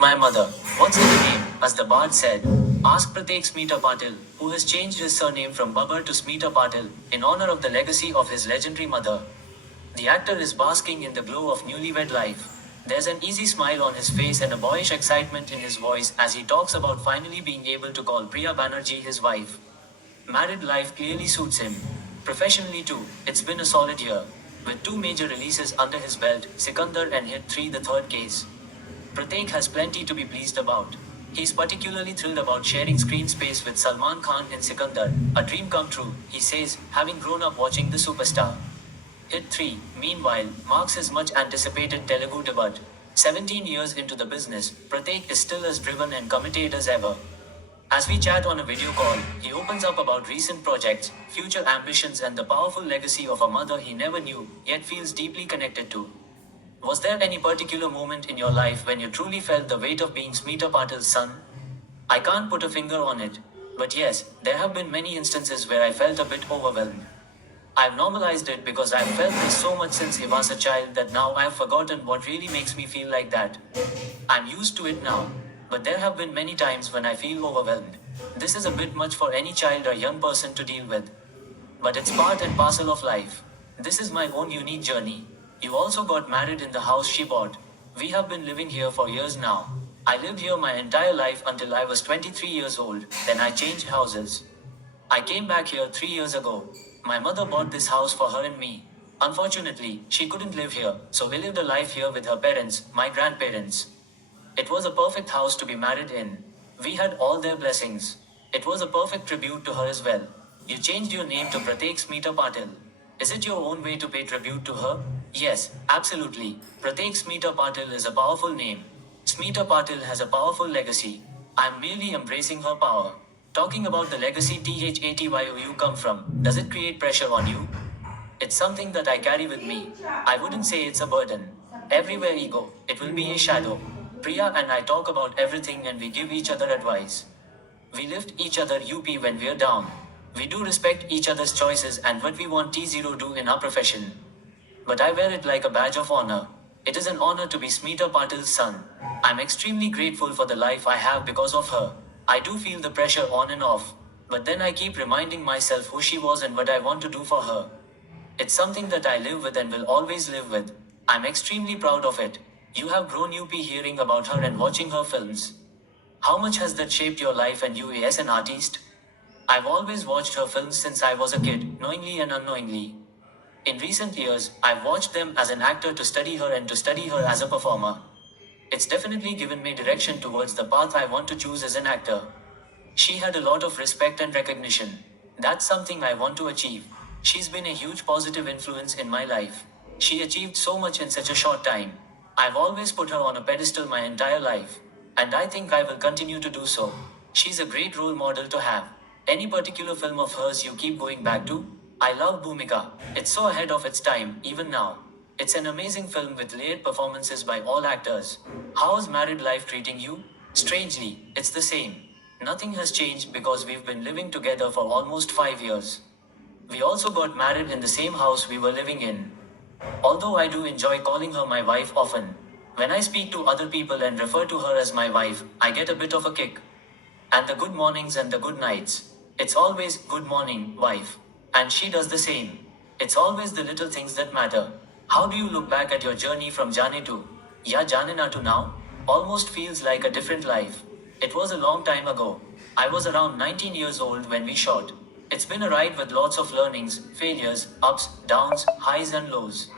My mother. What's in the name? As the bard said. Ask Pratek Smita Patil, who has changed his surname from Babur to Smita Patil, in honor of the legacy of his legendary mother. The actor is basking in the glow of newlywed life. There's an easy smile on his face and a boyish excitement in his voice as he talks about finally being able to call Priya Banerjee his wife. Married life clearly suits him. Professionally too, it's been a solid year. With two major releases under his belt, Sikandar and Hit 3 the third case. Pratek has plenty to be pleased about. He's particularly thrilled about sharing screen space with Salman Khan in Sikandar, a dream come true, he says, having grown up watching the superstar. Hit 3, meanwhile, marks his much anticipated Telugu debut. 17 years into the business, Pratek is still as driven and committed as ever. As we chat on a video call, he opens up about recent projects, future ambitions, and the powerful legacy of a mother he never knew, yet feels deeply connected to. Was there any particular moment in your life when you truly felt the weight of being Smita Patil's son? I can't put a finger on it. But yes, there have been many instances where I felt a bit overwhelmed. I've normalized it because I've felt this so much since he was a child that now I've forgotten what really makes me feel like that. I'm used to it now. But there have been many times when I feel overwhelmed. This is a bit much for any child or young person to deal with. But it's part and parcel of life. This is my own unique journey. You also got married in the house she bought. We have been living here for years now. I lived here my entire life until I was 23 years old, then I changed houses. I came back here 3 years ago. My mother bought this house for her and me. Unfortunately, she couldn't live here, so we lived a life here with her parents, my grandparents. It was a perfect house to be married in. We had all their blessings. It was a perfect tribute to her as well. You changed your name to Pratek Smita Patil. Is it your own way to pay tribute to her? Yes, absolutely. Pratek Smita Patil is a powerful name. Smita Patil has a powerful legacy. I'm merely embracing her power. Talking about the legacy THATYOU come from, does it create pressure on you? It's something that I carry with me. I wouldn't say it's a burden. Everywhere we go, it will be a shadow. Priya and I talk about everything and we give each other advice. We lift each other up when we're down. We do respect each other's choices and what we want T0 do in our profession. But I wear it like a badge of honor. It is an honor to be Smita Patil's son. I'm extremely grateful for the life I have because of her. I do feel the pressure on and off. But then I keep reminding myself who she was and what I want to do for her. It's something that I live with and will always live with. I'm extremely proud of it. You have grown up hearing about her and watching her films. How much has that shaped your life and you as an artist? I've always watched her films since I was a kid, knowingly and unknowingly. In recent years, I've watched them as an actor to study her and to study her as a performer. It's definitely given me direction towards the path I want to choose as an actor. She had a lot of respect and recognition. That's something I want to achieve. She's been a huge positive influence in my life. She achieved so much in such a short time. I've always put her on a pedestal my entire life. And I think I will continue to do so. She's a great role model to have. Any particular film of hers you keep going back to? I love Bhumika. It's so ahead of its time, even now. It's an amazing film with layered performances by all actors. How's married life treating you? Strangely, it's the same. Nothing has changed because we've been living together for almost 5 years. We also got married in the same house we were living in. Although I do enjoy calling her my wife often. When I speak to other people and refer to her as my wife, I get a bit of a kick. And the good mornings and the good nights. It's always, good morning, wife. And she does the same. It's always the little things that matter. How do you look back at your journey from Jane to Ya Jane Na to now? Almost feels like a different life. It was a long time ago. I was around 19 years old when we shot. It's been a ride with lots of learnings, failures, ups, downs, highs and lows.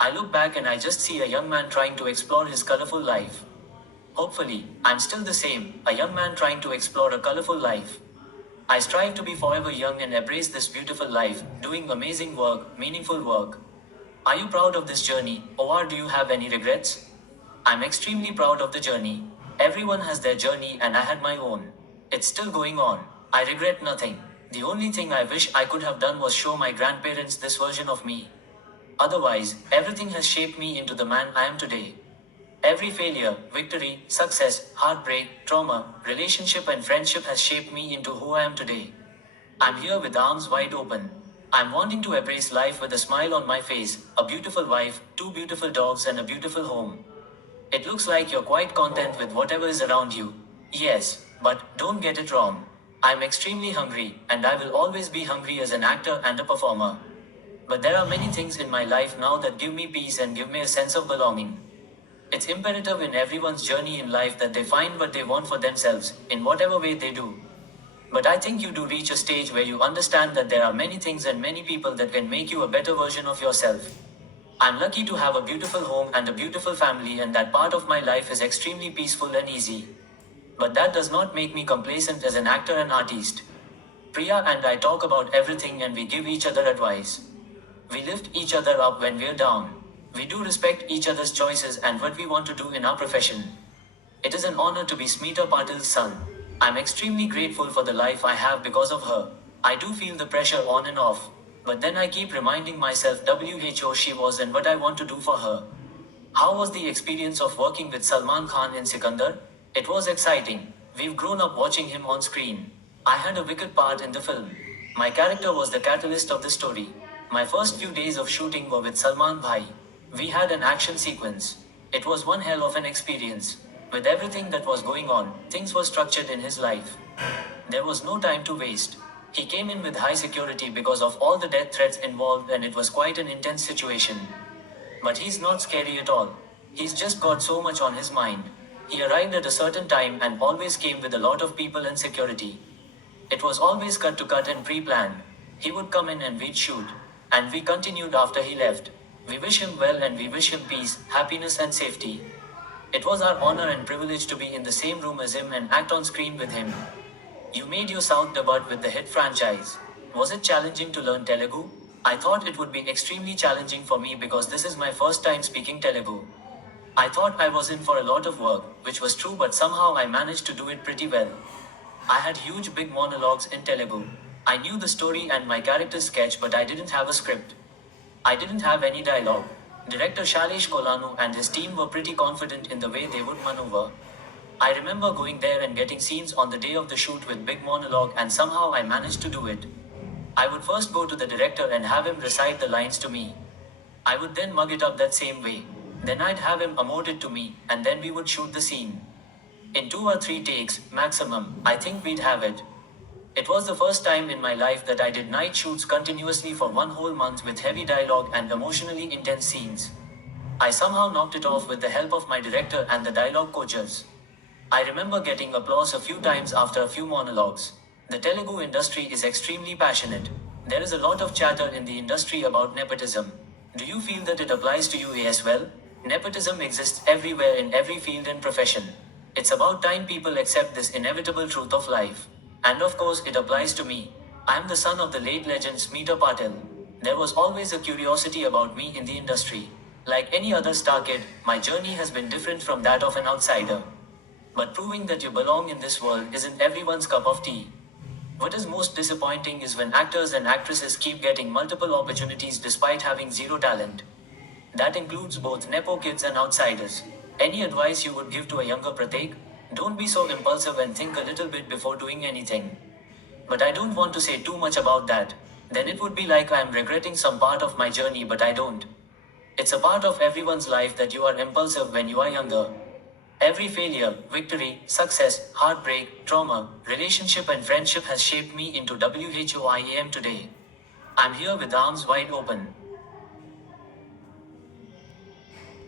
I look back and I just see a young man trying to explore his colorful life. Hopefully, I'm still the same, a young man trying to explore a colorful life. I strive to be forever young and embrace this beautiful life, doing amazing work, meaningful work. Are you proud of this journey, or do you have any regrets? I'm extremely proud of the journey. Everyone has their journey and I had my own. It's still going on. I regret nothing. The only thing I wish I could have done was show my grandparents this version of me. Otherwise, everything has shaped me into the man I am today. Every failure, victory, success, heartbreak, trauma, relationship, and friendship has shaped me into who I am today. I'm here with arms wide open. I'm wanting to embrace life with a smile on my face, a beautiful wife, two beautiful dogs, and a beautiful home. It looks like you're quite content with whatever is around you. Yes, but don't get it wrong. I'm extremely hungry, and I will always be hungry as an actor and a performer. But there are many things in my life now that give me peace and give me a sense of belonging. It's imperative in everyone's journey in life that they find what they want for themselves, in whatever way they do. But I think you do reach a stage where you understand that there are many things and many people that can make you a better version of yourself. I'm lucky to have a beautiful home and a beautiful family, and that part of my life is extremely peaceful and easy. But that does not make me complacent as an actor and artist. Priya and I talk about everything and we give each other advice. We lift each other up when we're down. We do respect each other's choices and what we want to do in our profession. It is an honor to be Smita Patil's son. I'm extremely grateful for the life I have because of her. I do feel the pressure on and off, but then I keep reminding myself who she was and what I want to do for her. How was the experience of working with Salman Khan in Sikandar? It was exciting. We've grown up watching him on screen. I had a wicked part in the film. My character was the catalyst of the story. My first few days of shooting were with Salman Bhai. We had an action sequence. It was one hell of an experience. With everything that was going on, things were structured in his life. There was no time to waste. He came in with high security because of all the death threats involved, and it was quite an intense situation. But he's not scary at all. He's just got so much on his mind. He arrived at a certain time and always came with a lot of people and security. It was always cut to cut and pre-planned. He would come in and we'd shoot. And we continued after he left. We wish him well and we wish him peace, happiness and safety. It was our honor and privilege to be in the same room as him and act on screen with him. You made your South debut with the hit franchise. Was it challenging to learn Telugu? I thought it would be extremely challenging for me because this is my first time speaking Telugu. I thought I was in for a lot of work, which was true, but somehow I managed to do it pretty well. I had huge big monologues in Telugu. I knew the story and my character's sketch, but I didn't have a script. I didn't have any dialogue. Director Shailesh Kolanu and his team were pretty confident in the way they would maneuver. I remember going there and getting scenes on the day of the shoot with big monologue, and somehow I managed to do it. I would first go to the director and have him recite the lines to me. I would then mug it up that same way. Then I'd have him emote it to me, and then we would shoot the scene. In 2 or 3 takes, maximum, I think we'd have it. It was the first time in my life that I did night shoots continuously for 1 whole month with heavy dialogue and emotionally intense scenes. I somehow knocked it off with the help of my director and the dialogue coaches. I remember getting applause a few times after a few monologues. The Telugu industry is extremely passionate. There is a lot of chatter in the industry about nepotism. Do you feel that it applies to you as well? Nepotism exists everywhere in every field and profession. It's about time people accept this inevitable truth of life. And of course, it applies to me. I am the son of the late legend Smita Patil. There was always a curiosity about me in the industry. Like any other star kid, my journey has been different from that of an outsider. But proving that you belong in this world isn't everyone's cup of tea. What is most disappointing is when actors and actresses keep getting multiple opportunities despite having zero talent. That includes both nepo kids and outsiders. Any advice you would give to a younger Prateek? Don't be so impulsive and think a little bit before doing anything. But I don't want to say too much about that. Then it would be like I am regretting some part of my journey, but I don't. It's a part of everyone's life that you are impulsive when you are younger. Every failure, victory, success, heartbreak, trauma, relationship and friendship has shaped me into who I am today. I'm here with arms wide open.